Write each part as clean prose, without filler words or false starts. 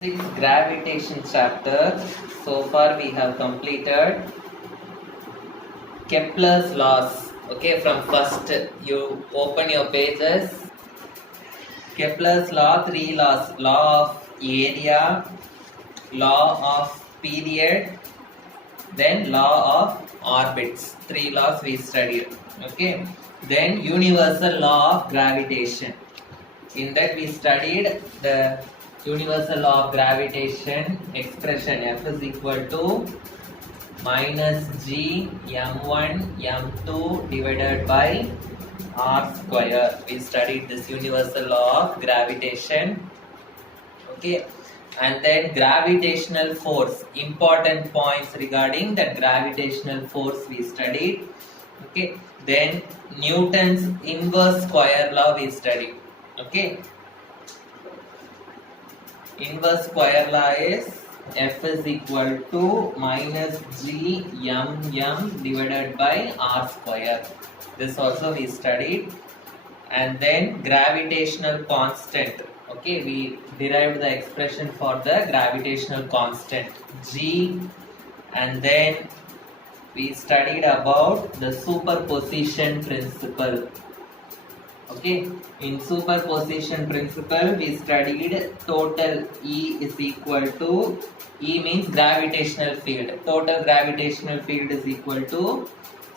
Six gravitation chapter. So far we have completed Kepler's laws. Okay, from first you open your pages. Kepler's law, three laws: law of area, law of period, then law of orbits. Three laws we studied. Okay, then universal law of gravitation. In that we studied the universal law of gravitation expression F is equal to minus G m1 m2 divided by r square. We studied this universal law of gravitation. Okay, and then gravitational force, important points regarding the gravitational force we studied. Okay, then Newton's inverse square law we studied. Okay, inverse square law is F is equal to minus G m divided by r square. This also we studied. And then gravitational constant. Okay, we derived the expression for the gravitational constant G, and then we studied about the superposition principle. Okay, in superposition principle we studied total E is equal to, E means gravitational field, total gravitational field is equal to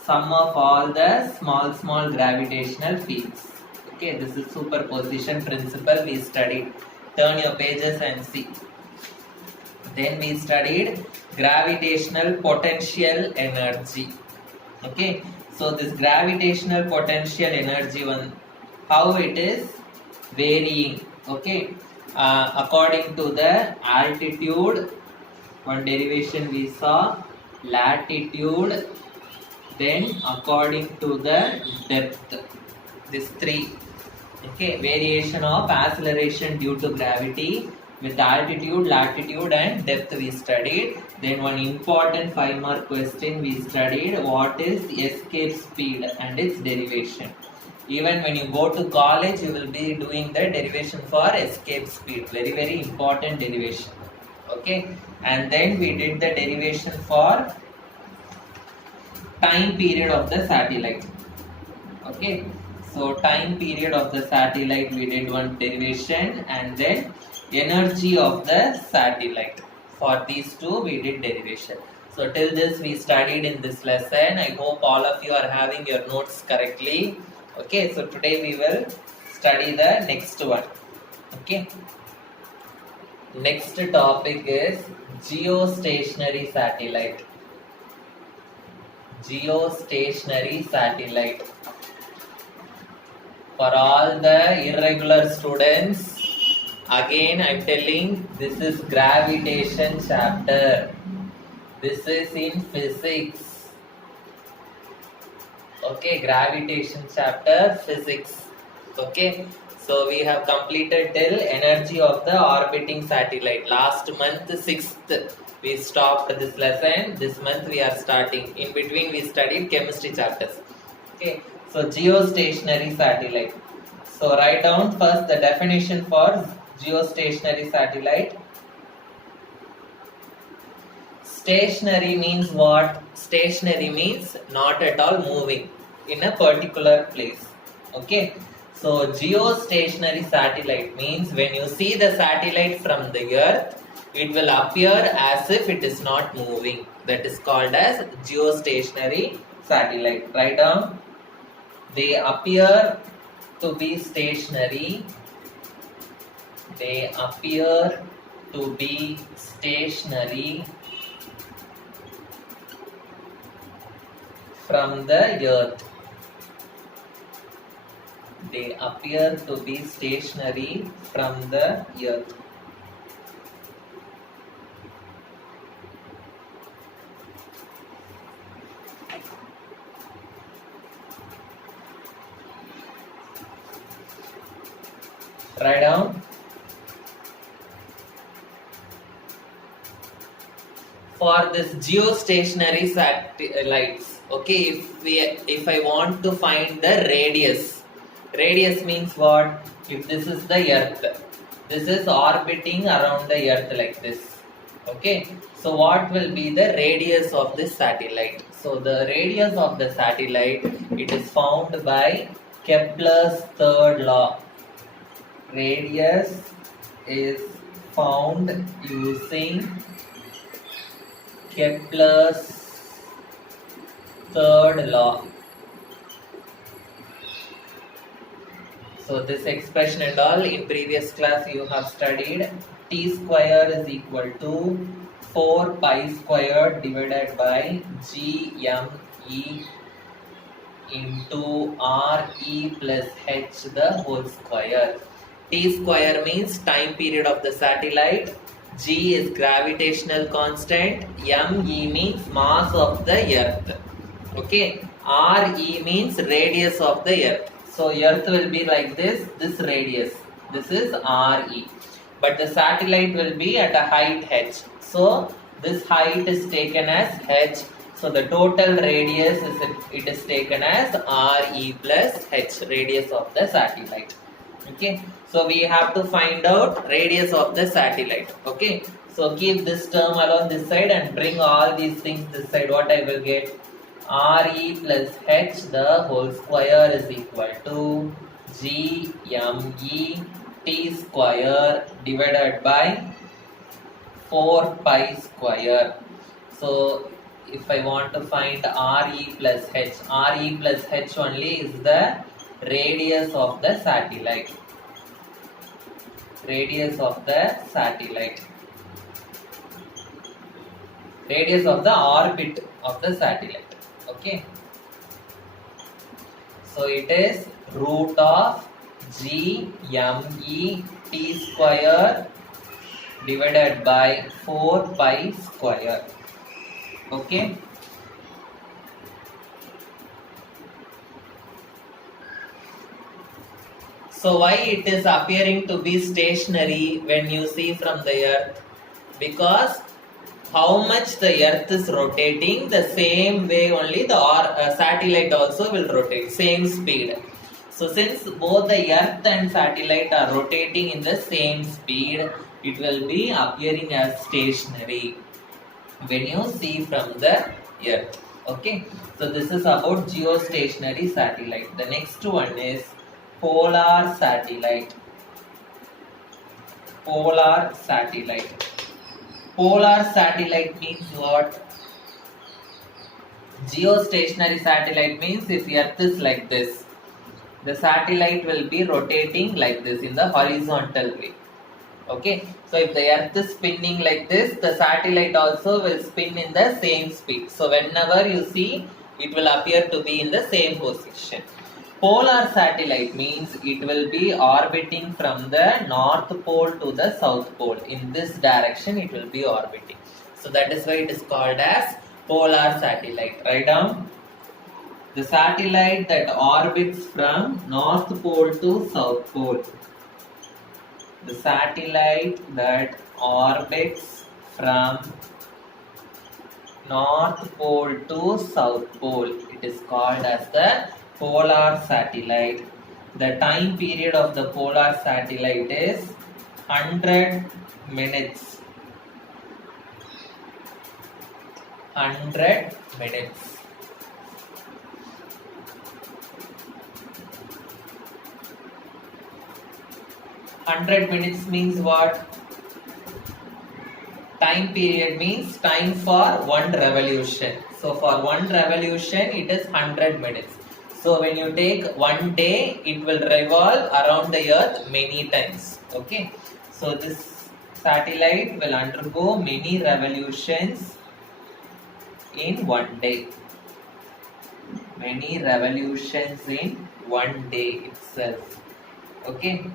sum of all the small gravitational fields. Okay, this is superposition principle we studied. Turn your pages and see. Then we studied gravitational potential energy. Okay, so this gravitational potential energy one, how it is varying. Okay, according to the altitude, one derivation we saw, latitude, then according to the depth, this three. Okay, variation of acceleration due to gravity with altitude, latitude and depth we studied. Then one important 5 mark question we studied, what is escape speed and its derivation. Even when you go to college, you will be doing the derivation for escape speed. Very important derivation. Okay, and then we did the derivation for time period of the satellite. Okay, so time period of the satellite we did one derivation, and then energy of the satellite. For these two we did derivation. So till this we studied in this lesson. I hope all of you are having your notes correctly. Okay, so today we will study the next one. Okay, next topic is geostationary satellite. Geostationary satellite. For all the irregular students, again I am telling, this is gravitation chapter. This is in physics. Okay, gravitation chapter, physics. Okay, so we have completed till energy of the orbiting satellite. Last month 6th we stopped this lesson. This month we are starting. In between we studied chemistry chapters. Okay, so geostationary satellite. So write down first the definition for geostationary satellite. Stationary means what? Stationary means not at all moving in a particular place. Okay, so geostationary satellite means when you see the satellite from the earth, it will appear as if it is not moving. That is called as geostationary satellite. Write down, they appear to be stationary. They appear to be stationary from the earth. They appear to be stationary from the earth. Write down. For this geostationary satellites, okay, if I want to find the radius means what? If this is the earth, This is orbiting around the earth like this. Okay, so what will be the radius of this satellite? So the radius of the satellite, it is found by Kepler's third law. Radius is found using Kepler's third law. So this expression and all in previous class you have studied. T square is equal to 4 pi squared divided by GME into RE plus H the whole square. T square means time period of the satellite. G is gravitational constant. ME means mass of the earth. Okay. RE means radius of the earth. So earth will be like this radius. This is RE. But the satellite will be at a height h. So this height is taken as h. So the total radius is taken as RE plus h, radius of the satellite. Okay. So we have to find out radius of the satellite. Okay. So keep this term along this side and bring all these things this side. What I will get? RE plus h the whole square is equal to GME T square divided by 4 pi square. So if I want to find RE plus h only is the radius of the satellite. Radius of the satellite. Radius of the orbit of the satellite. Okay. So it is root of GME T square divided by 4 pi square. Okay. So why it is appearing to be stationary when you see from the earth? Because how much the earth is rotating, the same way only the satellite also will rotate, same speed. So since both the earth and satellite are rotating in the same speed, it will be appearing as stationary when you see from the earth. Okay, so this is about geostationary satellite. The next one is polar satellite. Polar satellite. Polar satellite means what? Geostationary satellite means if earth is like this, the satellite will be rotating like this in the horizontal way. Okay, so if the earth is spinning like this, the satellite also will spin in the same speed. So whenever you see, it will appear to be in the same position. Polar satellite means it will be orbiting from the north pole to the south pole. In this direction it will be orbiting. So that is why it is called as polar satellite. Write down. The satellite that orbits from north pole to south pole. The satellite that orbits from north pole to south pole. It is called as the polar satellite. The time period of the polar satellite is 100 minutes. 100 minutes. $100 means what? Time period means time for one revolution. So for one revolution it is 100 minutes. So when you take one day, it will revolve around the earth many times. Okay. So this satellite will undergo many revolutions in one day. Many revolutions in one day itself. Okay.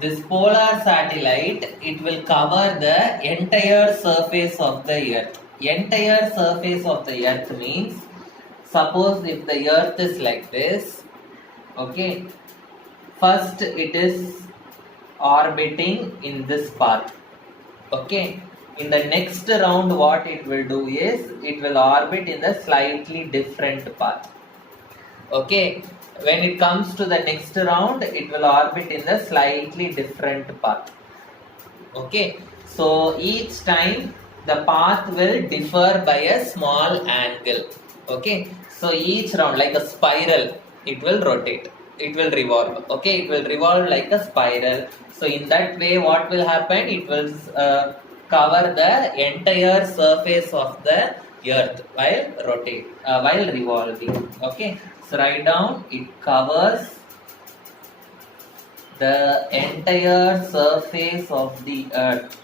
This polar satellite, it will cover the entire surface of the earth. Entire surface of the earth means, suppose if the earth is like this, okay, first it is orbiting in this path, okay, In the next round, what it will do is it will orbit in the slightly different path. Okay, when it comes to the next round, it will orbit in the slightly different path. Okay, so each time the path will differ by a small angle. Okay, so each round, like a spiral, it will rotate, it will revolve. Okay, it will revolve like a spiral. So in that way, what will happen? It will cover the entire surface of the earth while revolving. Okay, so write down, it covers the entire surface of the earth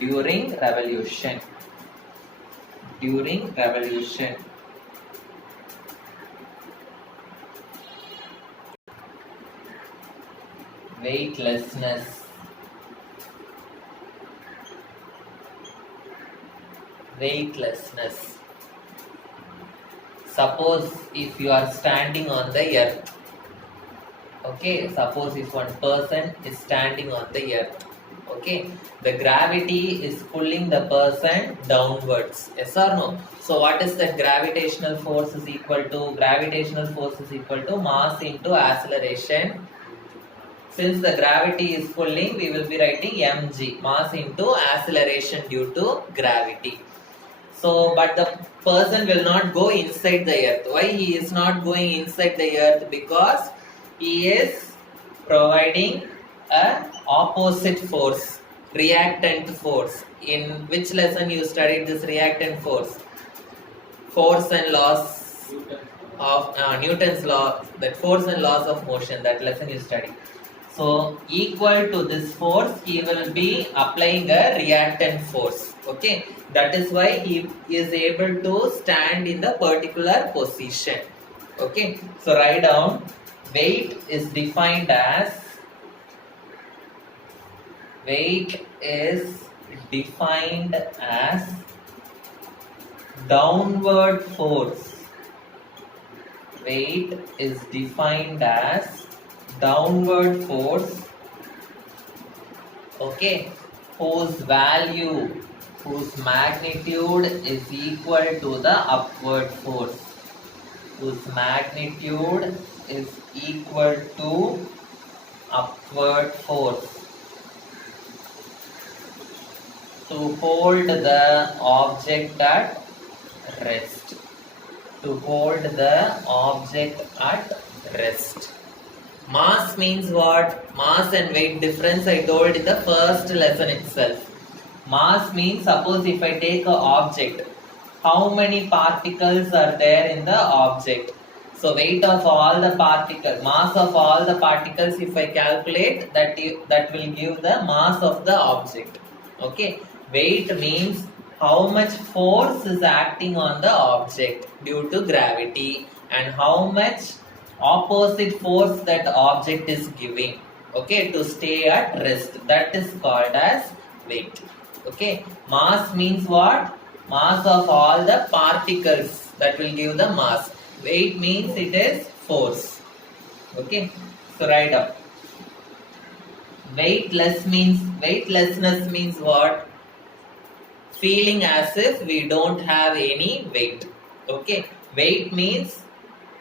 during revolution. Weightlessness. Suppose if you are standing on the earth. Okay, suppose if one person is standing on the earth. Okay, the gravity is pulling the person downwards. Yes or no? So what is the gravitational force is equal to? Gravitational force is equal to mass into acceleration. Since the gravity is pulling, we will be writing mg, mass into acceleration due to gravity. So, but the person will not go inside the earth. Why he is not going inside the earth? Because he is providing a opposite force, reactant force. In which lesson you studied this reactant force? Force and laws of Newton's law, that force and laws of motion, that lesson you studied. So equal to this force, he will be applying a reactant force. Okay, that is why he is able to stand in the particular position. Okay, so write down, weight is defined as downward force. Weight is defined as downward force, okay, whose magnitude is equal to the upward force. Whose magnitude is equal to upward force. To hold the object at rest. Mass means what? Mass and weight difference I told in the first lesson itself. Mass means, suppose if I take an object, how many particles are there in the object? So weight of all the particles, mass of all the particles, if I calculate, that will give the mass of the object. Okay, weight means how much force is acting on the object due to gravity and how much opposite force that object is giving, okay, to stay at rest. That is called as weight. Okay, mass means what? Mass of all the particles, that will give the mass. Weight means it is force. Okay, so write up. Weightlessness means what? Feeling as if we don't have any weight. Okay, weight means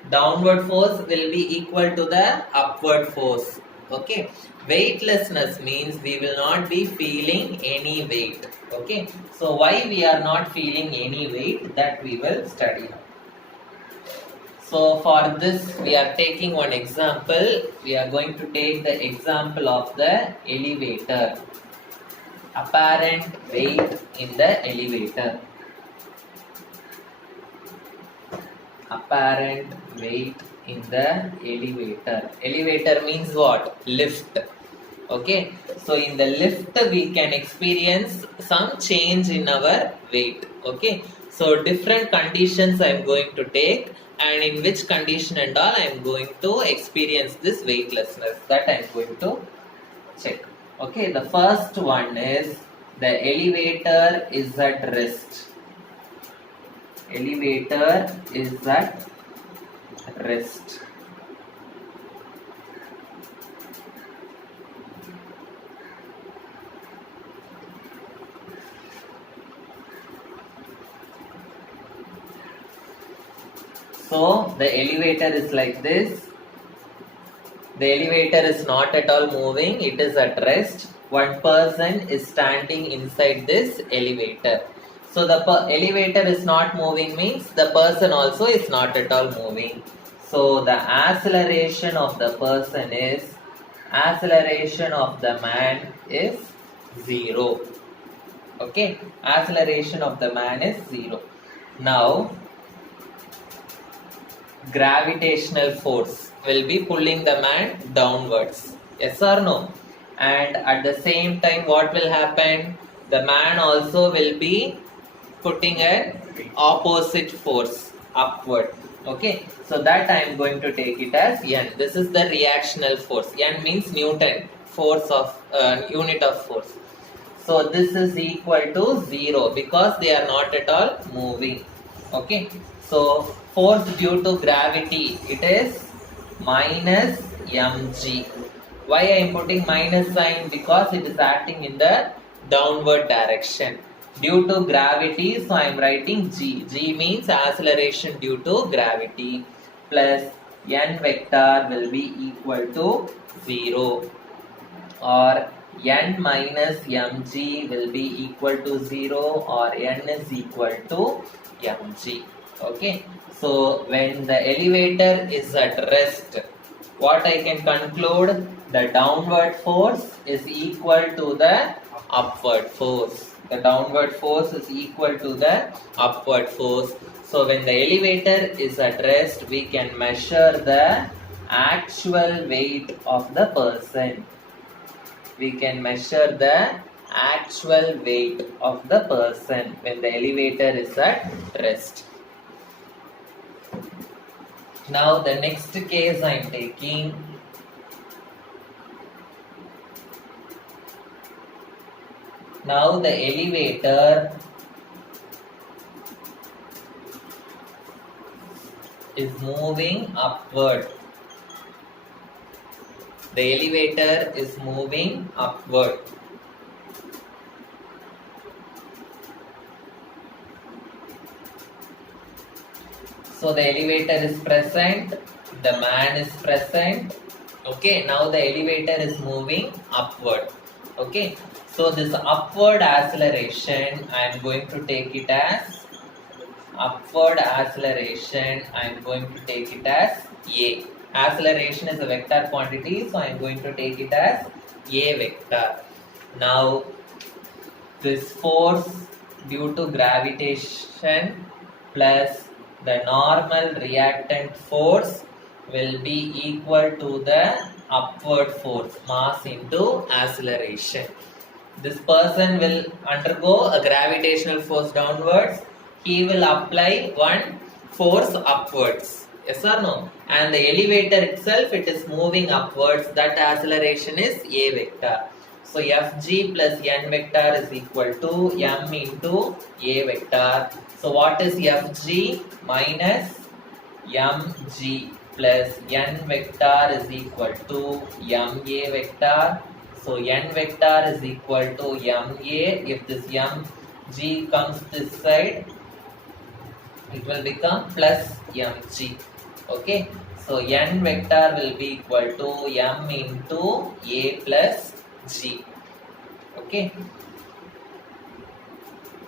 downward force will be equal to the upward force. Okay, weightlessness means we will not be feeling any weight. Okay, so why we are not feeling any weight, that we will study now. So for this we are taking one example. We are going to take the example of the elevator. Apparent weight in the elevator. Apparent weight in the elevator. Elevator means what? Lift. Okay, so in the lift we can experience some change in our weight. Okay, so different conditions I am going to take, and in which condition and all I am going to experience this weightlessness, that I am going to check. Okay, the first one is the elevator is at rest. Elevator is at rest. So the elevator is like this. The elevator is not at all moving, it is at rest. One person is standing inside this elevator. So the elevator is not moving means the person also is not at all moving. So the acceleration of the person is, acceleration of the man is 0. Okay, acceleration of the man is 0. Now, gravitational force will be pulling the man downwards. Yes or no? And at the same time, what will happen? The man also will be putting an opposite force upward. Okay, so that I am going to take it as N. This is the reactional force. N means Newton, force of unit of force. So this is equal to 0 because they are not at all moving. Okay, so force due to gravity, it is minus mg. Why I am putting minus sign? Because it is acting in the downward direction. Due to gravity, so I am writing g. G means acceleration due to gravity, plus n vector will be equal to 0, or n minus mg will be equal to 0, or n is equal to mg. Okay, so when the elevator is at rest, what I can conclude? The downward force is equal to the upward force. The downward force is equal to the upward force. So when the elevator is at rest, we can measure the actual weight of the person. We can measure the actual weight of the person when the elevator is at rest. Now the next case I am taking. Now the elevator is moving upward. The elevator is moving upward. So the elevator is present, the man is present. Okay, now the elevator is moving upward. Okay, so this upward acceleration, I am going to take it as upward acceleration. I am going to take it as A. Acceleration is a vector quantity, so I am going to take it as A vector. Now, this force due to gravitation plus the normal reactant force will be equal to the upward force, mass into acceleration. This person will undergo a gravitational force downwards. He will apply one force upwards. Yes or no? And the elevator itself, it is moving upwards. That acceleration is A vector. So Fg plus n vector is equal to m into A vector. So what is Fg? Minus mg plus n vector is equal to ma vector. So n vector is equal to ma. If this mg comes this side, it will become plus mg. Okay, so n vector will be equal to m into a plus g. Okay,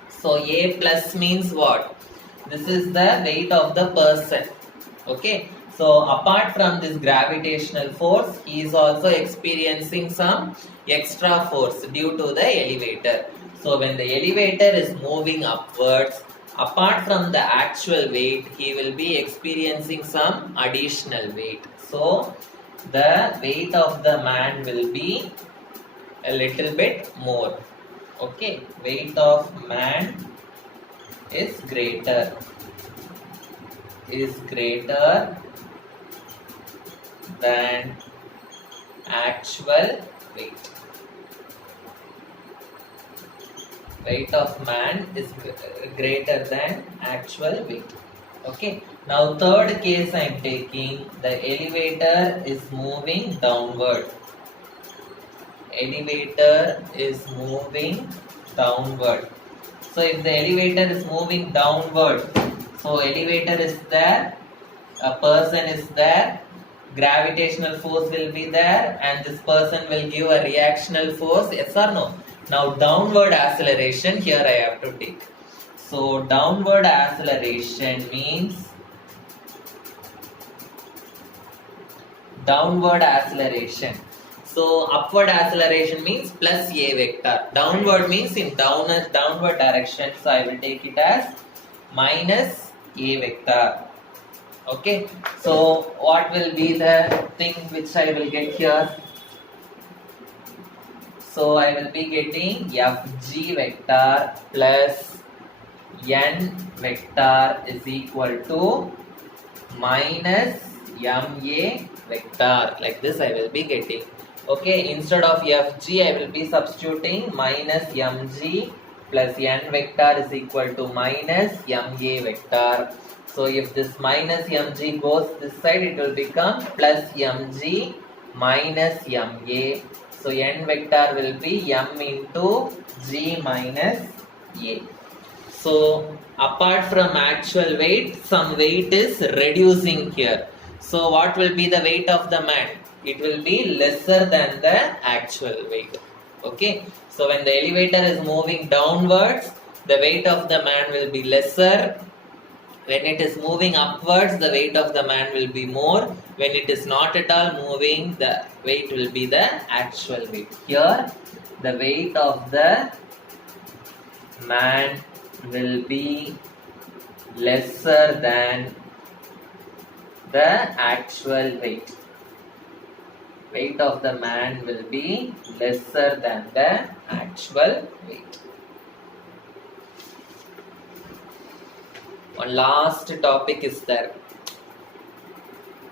so a plus means what? This is the weight of the person. Okay, so apart from this gravitational force, he is also experiencing some extra force due to the elevator. So when the elevator is moving upwards, apart from the actual weight, he will be experiencing some additional weight. So the weight of the man will be a little bit more. Okay, weight of man is greater than actual weight. Weight of man is greater than actual weight. Okay, now third case I am taking, the elevator is moving downward. Elevator is moving downward. So if the elevator is moving downward, so elevator is there, a person is there, gravitational force will be there, and this person will give a reactional force, yes or no? Now downward acceleration here I have to take. So downward acceleration means downward acceleration. So upward acceleration means plus a vector. Downward means in downward direction. So I will take it as minus a vector. Okay. So what will be the thing which I will get here? So I will be getting fg vector plus n vector is equal to minus ma vector. Like this I will be getting. Okay, instead of fg I will be substituting minus mg plus n vector is equal to minus ma vector. So if this minus mg goes this side, it will become plus mg minus ma. So n vector will be m into g minus a. So apart from actual weight, some weight is reducing here. So what will be the weight of the man? It will be lesser than the actual weight. Okay. So when the elevator is moving downwards, the weight of the man will be lesser. When it is moving upwards, the weight of the man will be more. When it is not at all moving, the weight will be the actual weight. Here, the weight of the man will be lesser than the actual weight. Weight of the man will be lesser than the actual weight. One last topic is there.